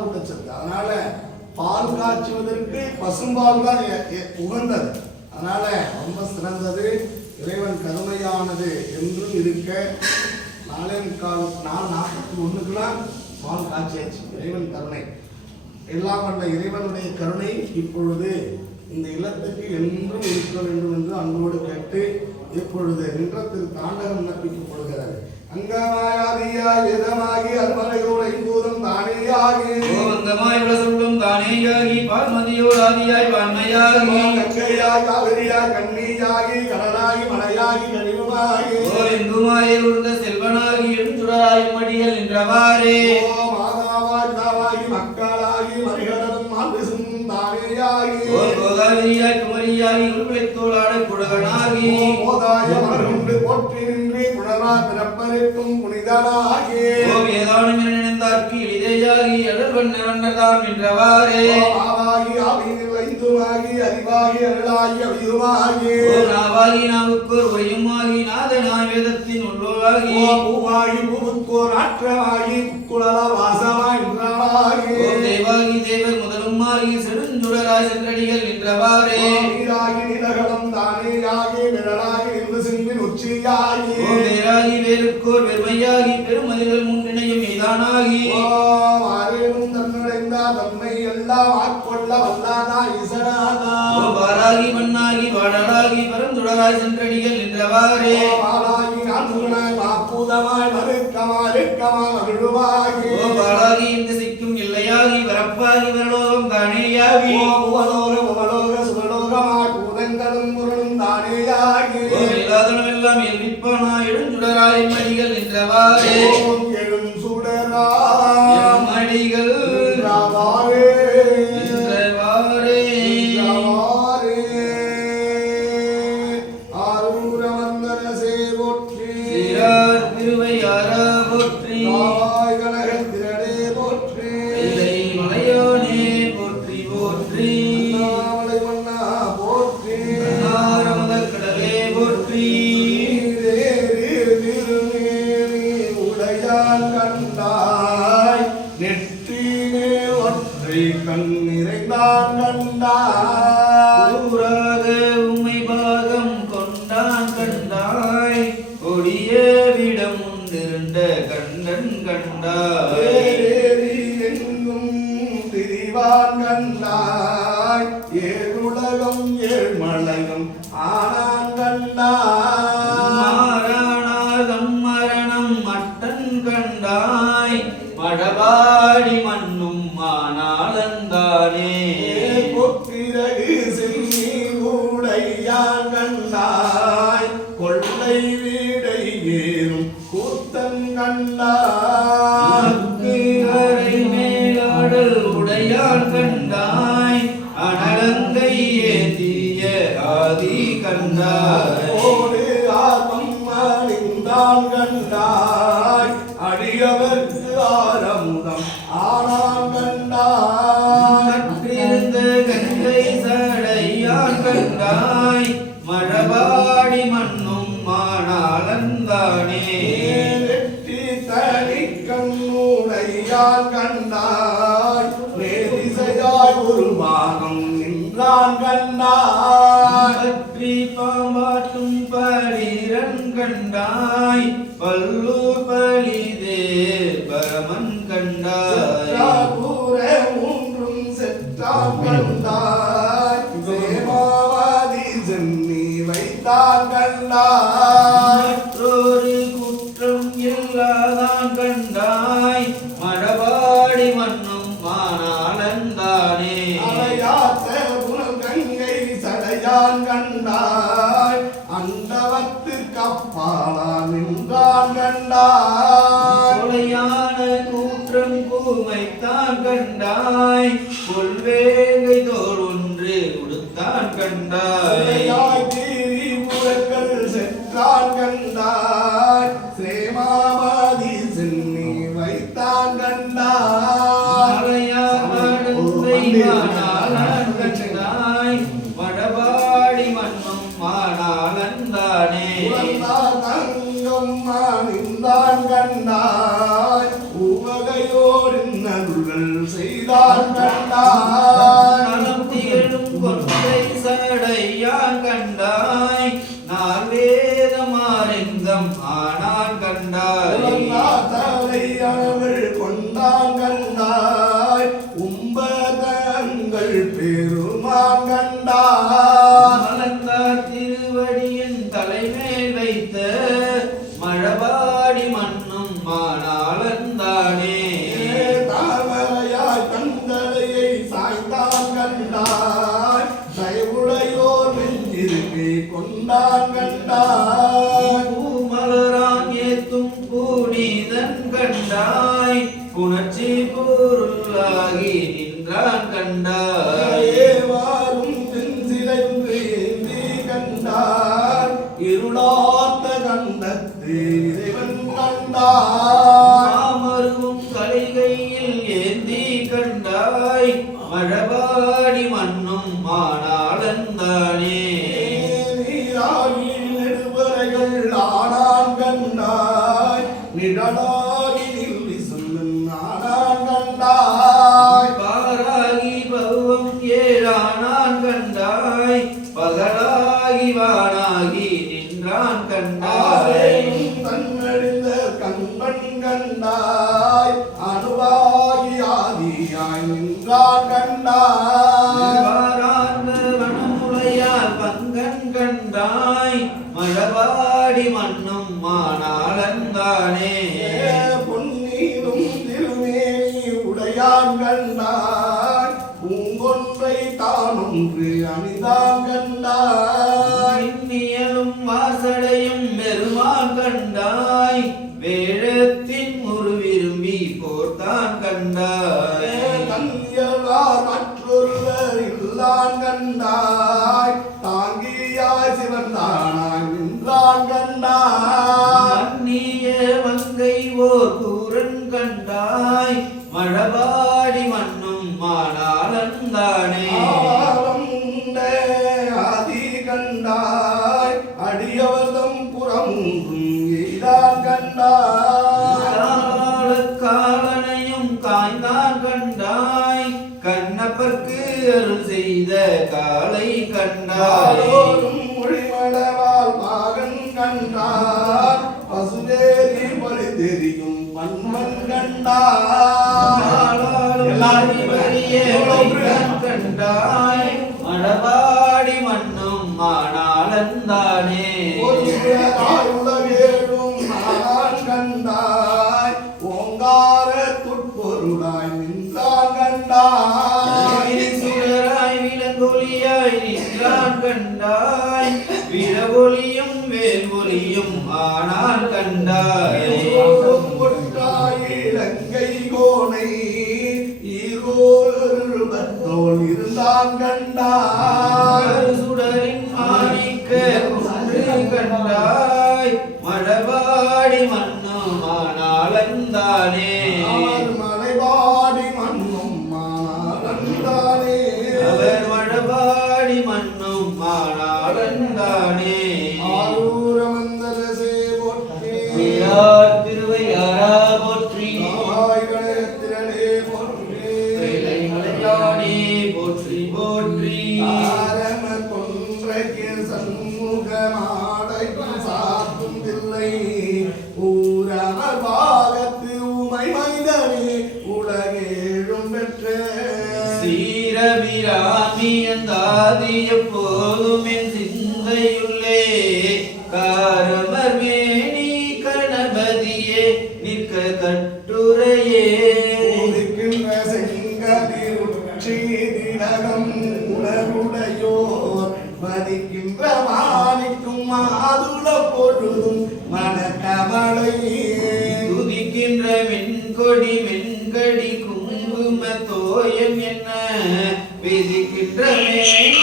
ஊட்டச்சத்து. அதனால பால் காய்ச்சுவதற்கு பசும்பால் தான் உகந்தது. அதனால ரொம்ப சிறந்தது, இறைவன் கருமையானது என்றும் இருக்க 4:41 பால் காய்ச்சியாச்சு. இறைவன் கருணை எல்லாம் வந்த இறைவனுடைய கருணை இப்பொழுது இந்த இல்லத்துக்கு என்றும் இருக்க வேண்டும் என்று அன்போடு கேட்டு இப்பொழுது நின்றத்தில் தாண்டகம் நப்பிக்கப்படுகிறது. அங்கமாயாதியாய் வேதமாகி அருமலையோர் ஐம்பூதம் தானேயாகி அங்கமாய் விளசொல்லும் தானேயாகி பார்மதியோர் ஆதியாய் வான்மையாகி கங்கையாய் காவிரியாய் கண்ணீயாகி கடலாகி மலையாகி கனிவுமாகி இந்துமாய் உருந்த செல்வனாகி எழுந்துடராய் மடிகள் நின்றவாறே மாதாவாய் தாவாகி மக்களாகி மரிகடலும் ஆண்டிசும் தானேயாகி கோதாவரியாய் குமரியாகி உள்விளைத்தோளாடை குடகனாகி போதாய மலர்கொண்டு போற்றி நின்றி புனரா பிறப்பரிக்கும் புனிதனாகி வேதானம் என நினைந்தார்க்கு இளிதையாகி அழல்வன் நிறந்ததாம் நின்றவாறே ஆவாகி ஆவினில் ஐந்துமாகி அறிவாகி அருளாகி அவிதுமாகி நாவாகி நாவுக்கோர் உரையுமாகி நாதனாய் வேதத்தின் உள்ளோராகி பூவாகி பூவுக்கோர் ஆற்றமாகி குலல வாசமாய் நின்றாகி தேவாகி தேவர் முதலுமாகி செடுஞ்சுடராய் சென்றடிகள் நின்றவாறே நீராகி நிலகலம் தானேயாகி நிழலாகி நின்று சிம்பின் உச்சியாகி வேறாகி வேறுக்கோர் வெறுமையாகி பெருமதிகள் முன்னிணையும் மீதானாகி ஆரேனும் தன்னுடைந்த தன்மை எல்லாம் ஆட்கொள்ள வல்லாதா ஈசனாதா வாராகி மண்ணாகி வாடலாகி பரந்துடராய் சென்றடிகள் நின்றவாறே வாராகி நான்குணாய் மாப்பூதமாய் மறுக்கமாய் மகிழுமாகி வாராகி இந்த சிக்கும் இல்லையாகி வரப்பாகி வரலோகம் தானேயாகி உபலோக சுபலோகமாய் பூதங்களும் பொருளும் தானேயாகி எல்லாம் எல்விப்பானாய் எழுஞ்சுடராய் மடிகள் நின்றவாறே எழும் சுடராய் மடிகள் நின்றவாறே கண்ணிறைந்தான் கண்டாய் ஊராக உமை பாகம் கொண்டான் கண்டாய் கொடிய விடம் உண்டிருந்த கண்டன் கண்டாய் எங்கும் திரிவான் கண்டாய் ஏழுலகம் ஏழ்மலையும் ஆனான் கண்டாய் மாறானாதம் மரணம் மட்டன் கண்டாய் மழபாடி மண்ணும் மானாளந்தானே கொப்பிறகு செல்லி கூடையான் கண்டாய் கொள்ளை வீடை ஏறும் கூத்தன் கண்டாய் அரை மேலாடல் உடையான் கண்டாய் அனலங்கை ஏந்திய ஆதி கண்டாய் ஓடு ஆர்வம் அணிந்தான் கண்டாய் அடியவர்க்கு ஆரமுதம் ஆனான் கண்டாய் கங்கை சடையான் கண்டாய் மழபாடி மண்ணும் மானாளந்தானே வெற்றி தனி கண்ணுடையான் கண்டாய் நேதிசையாய் ஒரு பாகம் நின்றான் கண்டாய் பற்றி பாம்பாட்டும் பளிரன் கண்டாய் பல்லூர் பளிதே பரமன் கண்டாய் மூன்றும் செற்றான் கண்டாய் சேமாவாதி சென்னி வைத்தான் கண்டாய் மற்றொரு குற்றம் இல்லாதான் கண்டாய் மழபாடி மண்ணும் மானாளந்தானே அலையாத்த புனகங்கை சடையான் கண்டாய் அண்டவத்து கப்பாளான் நின்றான் கண்டாய் கொலையான கூற்றம் கூமைத்தான் கண்டாய் கொள்வேங்கை தோறொன்று உடுத்தான் கண்டாய் தீரி முழக்கள் செற்றான் கண்டாய் சேமாவாதி சென்னி வைத்தான் கண்டாய் கண்டாய் வடபாடி மண்ணும் மானாளந்தானே தங்கம் அணிந்தான் கண்டாய் உவகையோரின் அருள்கள் செய்தான் கண்டாய் நலம் திகழும் கொன்றை சடையான் கண்டாய் நால் வேதமாரிங்கம் ஆனான் கண்டாய் தலை அவள் கொண்டான் கண்டாய் உம்பதங்கள் பெருமான் கண்டாய் மலர்ந்தார் திருவடியின் தலைமேல் வைத்த மழபாடி மண்ணும் மானாளந்தானே தாமரையாய் தந்தலையை சாய்ந்தான் கண்டாய் தயவுடையோர் வெஞ்சிருக்கை கொண்டான் கண்டாய் பூமலரான் ஏத்தும் பூனிதன் கண்டாய் புணர்ச்சி பொருளாகி நின்றான் கண்டாய் வாரும் சிலைந்து ஏந்தி கண்டாய் இருளாத்த கண்டத்து இறைவன் கண்டாய் மாமருவும் கலைகையில் ஏந்தி கண்டாய் மழபாடி மண்ணும் மானாளந்தானே நீராகி நெடுவரைகள் ஆனான் கண்டாய் நிழலாகி நில்லி சொல்லும் ஆனான் கண்டாய் பாராகி பருவம் ஏழானான் கண்டாய் பகலாகி வானாகி நின்றான் கண்டாய் தன்னழிந்த கண்பன் கண்டாய் அணுவாகி ஆதியாய் நின்றான் கண்டாய் வாரார்ந்த வனமுலையால் பங்கன் கண்டாய் மழபாடி மண்ணும் மானாளந்தானே பொன்னீரும் திருமேனி உடையான் கண்டாய் பூங்கொன்றை தானொன்று அணிதான் கண்டாய் மின்னியலும் வாசடையும் பெருமான் கண்டாய் வேழத்தின் முரு விரும்பி போர்த்தான் கண்டாய் தன்யலார் மற்றொருவர் இல்லான் கண்டாய் தாங்கியாய் சிவந்தானாய் நின்றான் கண்டாய் மன்னிய மங்கை ஓர் கூரன் கண்டாய் மழபாடி மண்ணும் மானாளந்தானே ஆலம் ஆதி கண்டாய் அடியவர்தம் புறமூன்றும் எய்தான் கண்டாய் காலனையும் காய்ந்தான் கண்டாய் கண்ணப்பர்க்கு அருள் செய்த காலை கண்டாய் ஆரோரும் மொழிமளவால் பாகன் கண்டாய் பசுதேரி பலி தெரியும் பன்மன் கண்டாய் எல்லாரும் கண்டாய் மழபாடி மண்ணும் மானாளந்தானே ஒரு சுடராய் உலகேழும் நானான் கண்டாய் ஓங்கார துட்பொருளாய் நின்றான் கண்டாய் சுடராய் விலங்கொலியாய் நின்றான் கண்டாய் விழவொலியும் வேல்வொலியும் ஆனான் கண்டாய் கொட்டாய் இலங்கை கோனை ஈரோருபத்தோள் இருந்தான் கண்டாய் சுடரின் மாணிக்க குன்று கண்டாய் மழபாடி மண்ணும் மானாளந்தானே மலைவாடி மண்ணும் மானந்தானே அவர் மழபாடி மண்ணும் மானாளந்தானே ஆரூரமந்தரசே போற்றி திருவையாரா போற்றி ஆய்கணத்திரளே போற்றி மலையானே போற்றி போற்றி ஆரம கொன்றைக்கு சண்முகமாடைக்கும் சாத்தும் தில்லை ஊரம பாகத்து உமை மைந்தனே உலகேழும் பெற்ற சீரபிராமி அந்தாதி எப்போதும் என் சிந்தையுள்ளே காரமர் மேனி கணபதியே நிற்க கட்டுரையே உதிக்கின்ற செங்கதிருட்சி திலகம் உலகுடையோர் மதிக்கின்ற மாணிக்கும் மாதுள பொழுதும் மனக்கமலை துதிக்கின்ற மென்கொடி மென்கடி குங்கும தோயம் என்ன விதிக்கின்ற மேனி